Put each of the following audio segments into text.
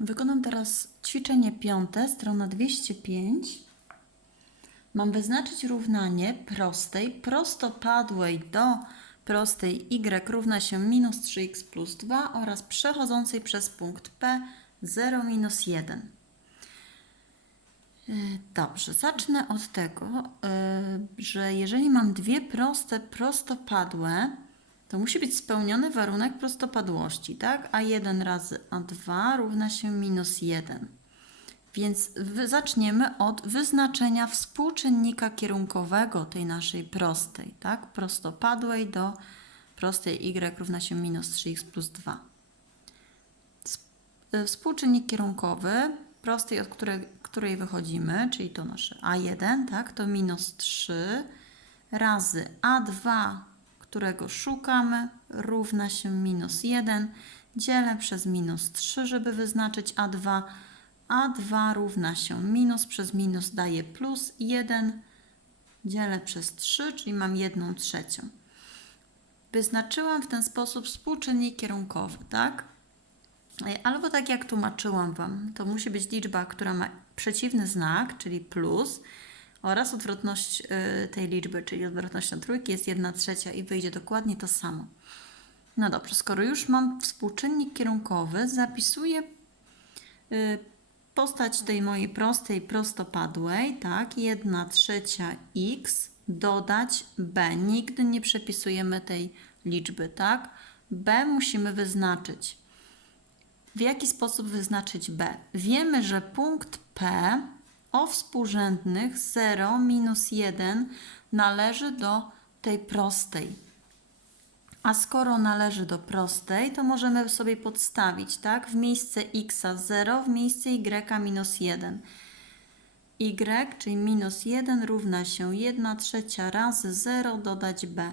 Wykonam teraz ćwiczenie piąte, strona 205. Mam wyznaczyć równanie prostej, prostopadłej do prostej y równa się minus 3x plus 2 oraz przechodzącej przez punkt P 0 minus 1. Yy, Dobrze, zacznę od tego, yy, że jeżeli mam dwie proste prostopadłe, to musi być spełniony warunek prostopadłości, tak? A1 razy A2 równa się minus 1. Więc zaczniemy od wyznaczenia współczynnika kierunkowego tej naszej prostej, tak? Prostopadłej do prostej y równa się minus 3x plus 2. Sp- y, Współczynnik kierunkowy prostej, od której, której wychodzimy, czyli to nasze A1, tak? To minus 3 razy A2, którego szukamy, równa się minus 1. Dzielę przez minus 3, żeby wyznaczyć A2. A2 równa się minus przez minus daje plus 1. Dzielę przez 3, czyli mam 1 trzecią. Wyznaczyłam w ten sposób współczynnik kierunkowy, tak? Albo tak jak tłumaczyłam Wam, to musi być liczba, która ma przeciwny znak, czyli plus, oraz odwrotność y, tej liczby, czyli odwrotnością trójki jest 1 trzecia i wyjdzie dokładnie to samo. No dobrze, skoro już mam współczynnik kierunkowy, zapisuję y, postać tej mojej prostej prostopadłej, tak, 1 trzecia x dodać b. Nigdy nie przepisujemy tej liczby, tak? b musimy wyznaczyć. W jaki sposób wyznaczyć b? Wiemy, że punkt P o współrzędnych 0 minus 1 należy do tej prostej. A skoro należy do prostej, to możemy sobie podstawić, tak? W miejsce x 0, w miejsce y minus 1. y, czyli minus 1 równa się 1 trzecia razy 0 dodać b.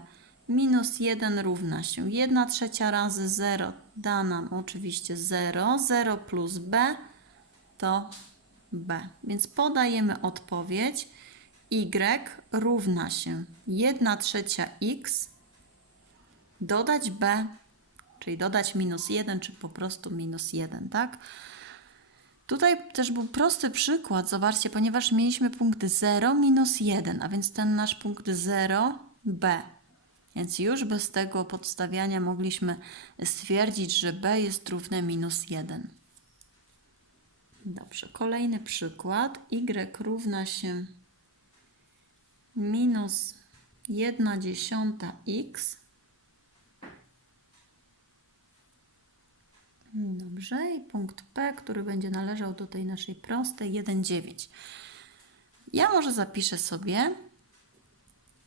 Minus 1 równa się 1 trzecia razy 0 da nam oczywiście 0. 0 plus b to b. Więc podajemy odpowiedź. y równa się 1 trzecia x dodać b, czyli dodać minus 1, czy po prostu minus 1, tak? Tutaj też był prosty przykład, zobaczcie, ponieważ mieliśmy punkt 0, minus 1, a więc ten nasz punkt 0, b. Więc już bez tego podstawiania mogliśmy stwierdzić, że b jest równe minus 1. Dobrze, kolejny przykład. y równa się minus 1 dziesiąta x. Dobrze, i punkt P, który będzie należał do tej naszej prostej 1,9. Ja może zapiszę sobie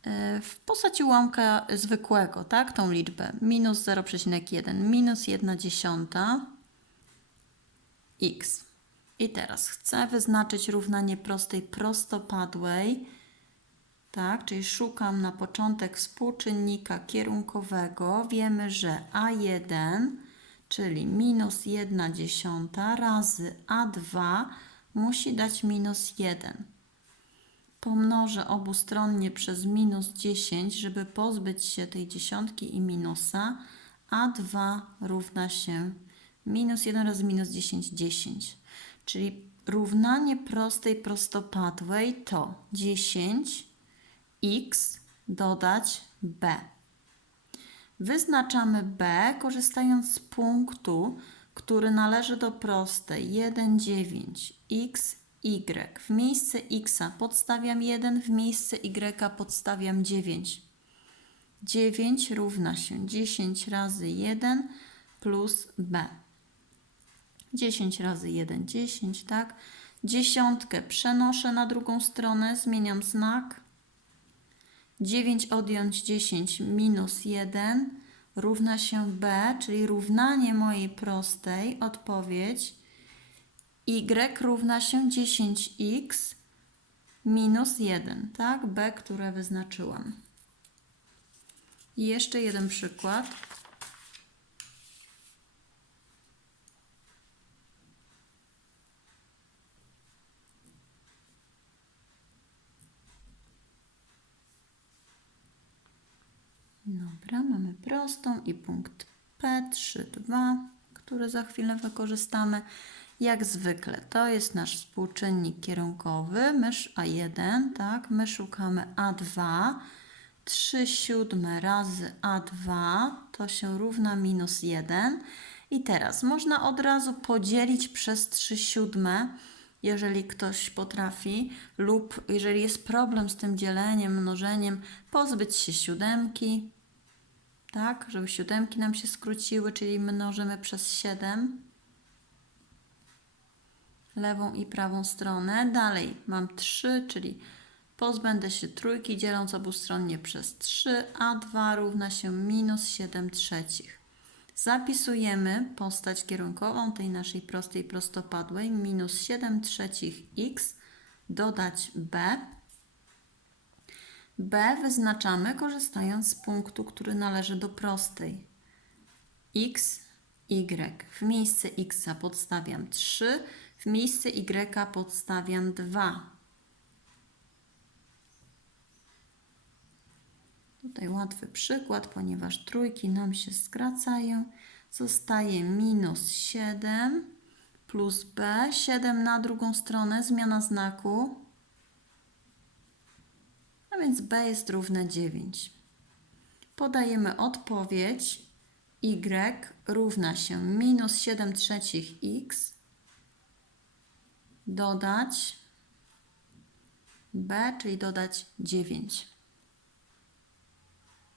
e, w postaci ułamka zwykłego, tak, tą liczbę, minus 0,1, minus 1 dziesiąta x. I teraz chcę wyznaczyć równanie prostej prostopadłej, tak, czyli szukam na początek współczynnika kierunkowego. Wiemy, że A1, czyli minus 1 dziesiąta razy A2 musi dać minus 1. Pomnożę obustronnie przez minus 10, żeby pozbyć się tej dziesiątki i minusa. A2 równa się minus 1 razy minus 10, 10. Czyli równanie prostej prostopadłej to 10 x dodać b. Wyznaczamy b korzystając z punktu, który należy do prostej 1, 9 x, y. W miejsce x podstawiam 1, w miejsce y podstawiam 9. 9 równa się 10 razy 1 plus b. 10 razy 1, 10, tak? Dziesiątkę przenoszę na drugą stronę, zmieniam znak. 9 odjąć 10 minus 1 równa się b, czyli równanie mojej prostej, odpowiedź. y równa się 10x minus 1, tak? b, które wyznaczyłam. I jeszcze jeden przykład. Dobra, mamy prostą i punkt P, 3, 2, który za chwilę wykorzystamy. Jak zwykle, to jest nasz współczynnik kierunkowy, mysz A1, tak? My szukamy A2. 3 siódme razy A2 to się równa minus 1. I teraz można od razu podzielić przez 3 siódme, jeżeli ktoś potrafi, lub jeżeli jest problem z tym dzieleniem, mnożeniem, pozbyć się siódemki, tak, żeby siódemki nam się skróciły, czyli mnożymy przez 7 lewą i prawą stronę. Dalej mam 3, czyli pozbędę się trójki dzieląc obustronnie przez 3, a 2 równa się minus 7 trzecich. Zapisujemy postać kierunkową tej naszej prostej prostopadłej minus 7 trzecich x dodać b. b wyznaczamy korzystając z punktu, który należy do prostej. x, y. W miejsce x podstawiam 3, w miejsce y podstawiam 2. Tutaj łatwy przykład, ponieważ trójki nam się skracają. Zostaje minus 7 plus b. 7 na drugą stronę, zmiana znaku. Więc b jest równe 9. Podajemy odpowiedź y równa się minus 7 trzecich x dodać b, czyli dodać 9.